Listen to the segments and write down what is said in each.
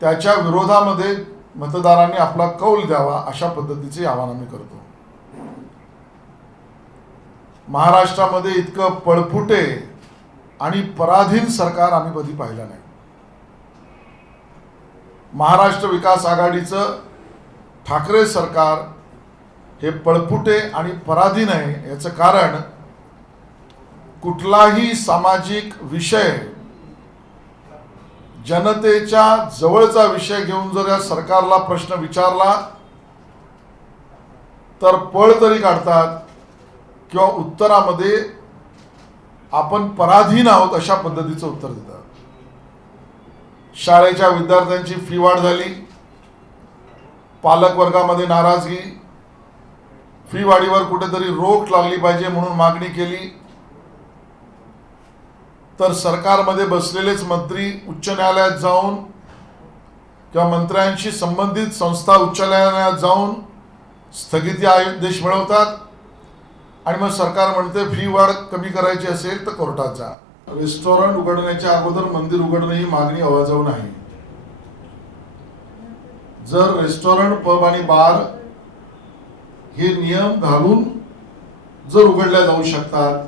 त्याच्या विरोधामध्ये मतदारांनी आपला कौल द्यावा अशा पद्धतीचे आवाहन आम्ही करतो. महाराष्ट्रामध्ये इतकं पळपुटे आणि पराधीन सरकार आम्ही कधी पाहिलं नाही. महाराष्ट्र विकास आघाडीचं ठाकरे सरकार हे पळपुटे आणि पराधीन आहे याचं कारण कुठलाही सामाजिक विषय जनतेच्या जवळचा विषय घेऊन जर या सरकारला प्रश्न विचारला तर पळ तरी काढतात किंवा उत्तरामध्ये आपण पराधीन आहोत अशा पद्धतीचं उत्तर देतात. शाळेच्या विद्यार्थ्यांची फी वाढ झाली. पालक वर्गामध्ये नाराजगी. फी वाढीवर कुठेतरी रोख लागली पाहिजे म्हणून मागणी केली. तर सरकारमध्ये बसलेलेच मंत्री उच्च न्यायालयात जाऊन किंवा मंत्र्यांशी संबंधित संस्था उच्च न्यायालयात जाऊन स्थगिती आदेश मिळवतात. आणि मग सरकार म्हणते फी वाढ कमी करायची असेल तर कोर्टात जा. रेस्टॉरंट उघडण्याच्या अगोदर मंदिर उघडणं ही मागणी अवाजव नाही. जर रेस्टॉरंट पब आणि बार हे नियम घालून जर उघडल्या जाऊ शकतात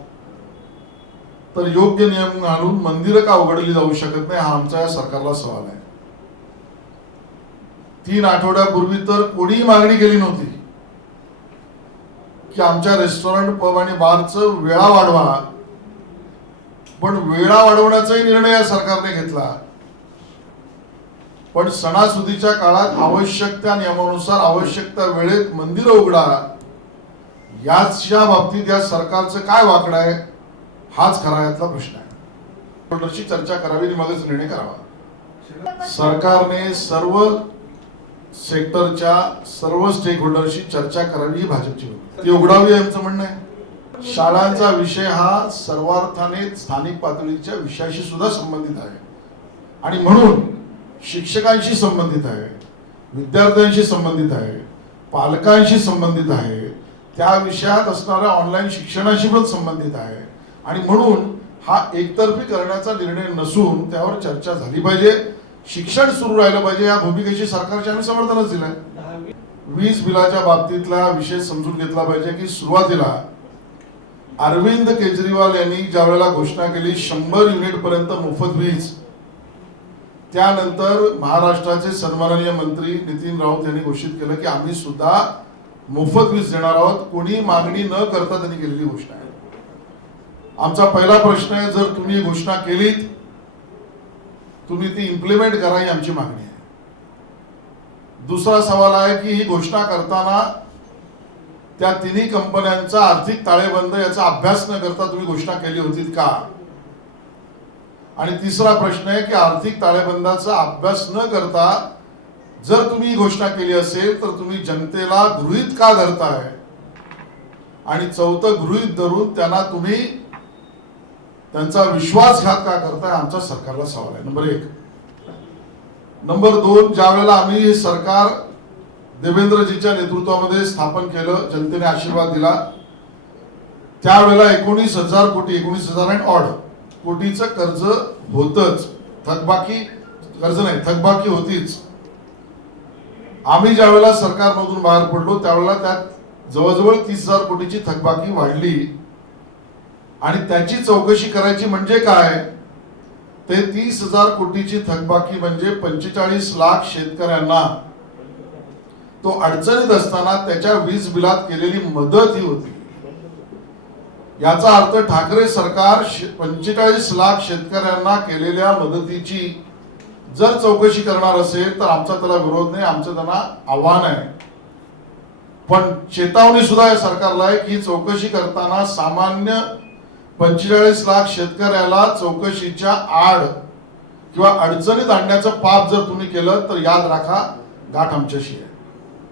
तर योग्य नियम घालून मंदिरं का उघडली जाऊ शकत नाही हा आमचा या सरकारला सवाल आहे. तीन आठवड्यापूर्वी तर कोणीही मागणी केली नव्हती की आमच्या रेस्टॉरंट पब आणि बारचं वेळा वाढवा. पण वेळा वाढवण्याचाही निर्णय या सरकारने घेतला. पण सणासुदीच्या काळात आवश्यक त्या नियमानुसार आवश्यक त्या वेळेत मंदिरं उघडा. याच्या बाबतीत या सरकारचं काय वाकडं आहे? हाच खरा यातला प्रश्न आहे. ऑर्डरची चर्चा करावी आणि मगच निर्णय करावा. सरकारने सर्व सेक्टरच्या सर्व स्टेक होल्डरशी चर्चा करावी ही भाजपची ती उघडावी आहे आमचं म्हणणं आहे. शाळांचा विषय हा सर्वार्थाने स्थानिक पातळीच्या विषयाशी सुद्धा संबंधित आहे. आणि म्हणून शिक्षकांशी संबंधित आहे विद्यार्थ्यांशी संबंधित आहे पालकांशी संबंधित आहे त्या विषयात असणाऱ्या ऑनलाईन शिक्षणाशी पण संबंधित आहे. आणि म्हणून हा एकतर्फी करण्याचा निर्णय नसून त्यावर चर्चा झाली पाहिजे. शिक्षण सुरू राहिलं पाहिजे. या भूमिकेशी सरकारच्या आम्ही समर्थनच दिलंय. वीज बिलाच्या बाबतीतला विषय समजून घेतला पाहिजे की सुरुवातीला अरविंद केजरीवाल यांनी ज्या वेळेला घोषणा केली शंभर युनिट पर्यंत मोफत वीज. त्यानंतर महाराष्ट्राचे सन्माननीय मंत्री नितीन राऊत यांनी घोषित केलं की आम्ही सुद्धा मोफत वीज देणार आहोत. कोणी मागणी न करता त्यांनी केलेली घोषणा आहे. आमचा पहिला प्रश्न आहे जर तुम्ही घोषणा केलीत तुम्ही ती इम्प्लिमेंट करा ही आमची मागणी आहे. दुसरा सवाल आहे की ही घोषणा करताना त्या तिन्ही कंपन्यांचा आर्थिक ताळेबंद याचा अभ्यास न करता तुम्ही घोषणा केली होती का? आणि तिसरा प्रश्न आहे की आर्थिक ताळेबंदाचा अभ्यास न करता जर तुम्ही ही घोषणा केली असेल तर तुम्ही जनतेला गृहीत का धरताय? आणि चौथं गृहीत धरून त्यांना तुम्ही त्यांचा विश्वासघात का करताय? आमचा सरकारला सवाल आहे. नंबर एक. नंबर दोन ज्या वेळेला आम्ही हे सरकार देवेंद्रजीच्या नेतृत्वामध्ये स्थापन केलं जनतेने आशीर्वाद दिला त्यावेळेला एकोणीस हजार कोटी एकोणीस हजार अँड ऑड कोटीचं कर्ज होतच. थकबाकी कर्ज नाही थकबाकी होतीच. आम्ही ज्या वेळेला सरकारमधून बाहेर पडलो त्यावेळेला त्यात जवळजवळ तीस हजार कोटीची थकबाकी वाढली. आणि त्याची चौकशी करायची म्हणजे काय? ते तीस हजार कोटीची थकबाकी म्हणजे पंचेचाळीस लाख शेतकऱ्यांना. तो अडचणीत असताना त्याच्या वीज बिलात केलेली मदत ही होती. याचा अर्थ ठाकरे सरकार पंचेचाळीस लाख शेतकऱ्यांना केलेल्या मदतीची जर चौकशी करणार असेल तर आमचा त्याला विरोध नाही आमचं त्यांना आव्हान आहे. पण चेतावणी सुद्धा या सरकारला आहे की चौकशी करताना सामान्य पंचेचाळीस लाख शेतकऱ्याला चौकशीच्या आड किंवा अडचणीत आणण्याचं पाप जर तुम्ही केलं तर याद राखा गाठ आमच्याशी आहे.